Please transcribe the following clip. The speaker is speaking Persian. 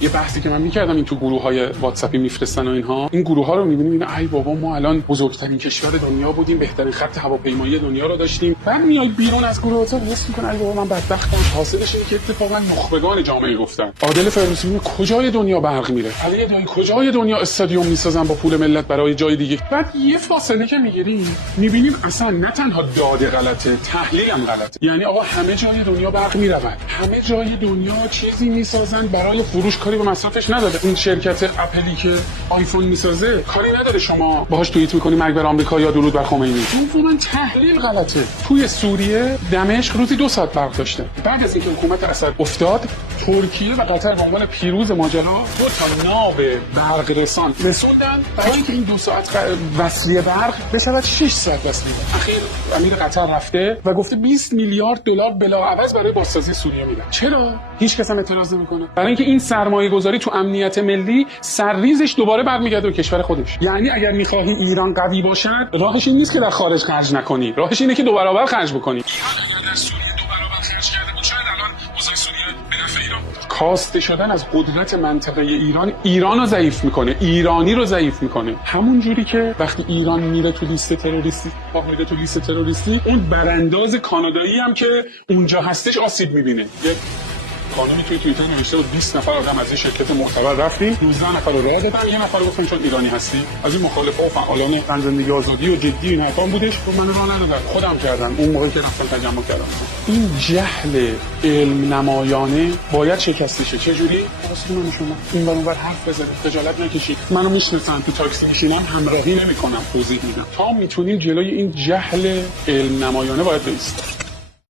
یه بحثی که من میکردم این تو گروه‌های واتساپی میفرستن و اینها، این گروه‌ها رو می‌بینیم اینا ای بابا ما الان بزرگترین کشور دنیا بودیم، بهترین خط هواپیمایی دنیا رو داشتیم، بعد میای بیرون از گروه واتساپ حس می‌کنی ای بابا من بدبختم. حاصلش اینه که اتفاقا نخبگان جامعه گفتن عادل فردوسی میگه کجای دنیا برق میره، علی دایی کجای دنیا استادیوم میسازن با پول ملت برای جای دیگه. بعد یه فاصله که میگیریم می‌بینیم اصلا نه تنها داده غلطه، تحلیل هم غلطه. یعنی آقا همه جای دنیا برق میرود، همه جای دنیا چیزی میسازن برای فروش، کاری به مصرفش نداره. این شرکت اپلی که آیفون میسازه کاری نداره شما باهاش توییت میکنی مرگ بر آمریکا یا درود بر خمینی. دوما تحلیل غلطه. توی سوریه دمشق روزی 2 ساعت برق داشته. بعد از اینکه حکومت اسد افتاد، ترکیه و قطر به عنوان پیروز ماجرا 2 تا ناو برق رسان رسوندن برای اینکه این 2 ساعت وصلی برق بشه 6 ساعت وصلی. اخیر امیر قطر رفته و گفته 20 میلیارد دلار بلاعوض برای بازسازی سوریه میدن. چرا؟ هیچ کس هم اعتراض نمیکنه. برای اینکه این سرمایه‌گذاری تو امنیت ملی سرریزش دوباره برمیگرده به کشور خودش. یعنی اگر می‌خواهی ایران قوی باشد، راهش این نیست که در خارج خرج نکنی، راهش اینه که 2 برابر خرج بکنی. ایران اگر در سوریه 2 برابر خرج کرده بود، شاید الان اوضاع سوریه به نفع ایران بود. کاسته شدن از قدرت منطقه ایران رو ضعیف میکنه، ایرانی رو ضعیف میکنه. همون جوری که وقتی ایران میره تو لیست تروریستی، اون برانداز کانادایی هم که اونجا هستش آسیب میبینه. خانمی توی توییتر نوشته بود 20 نفر آدم از این شرکت معتبر رفتیم، 19 نفر رو راه دادن، یه نفر گفتن چون ایرانی هستی. از این مخالفا و فعالان زن زندگی آزادی و جدی این حرفا بودش، من راه ندادم، خودم کردم اون موقعی که رفتم تجمع کردم. این جهل علم نمایانه باید شکسته شه. چه جوری؟ واسه شما این اونور حرف بزنید، خجالت نکشید. منو میشناسن، تو تاکسی میشینم همراهی نمیکنم، توضیح میدم. تا میتونیم جلوی این جهل علم نمایانه باید بایستیم.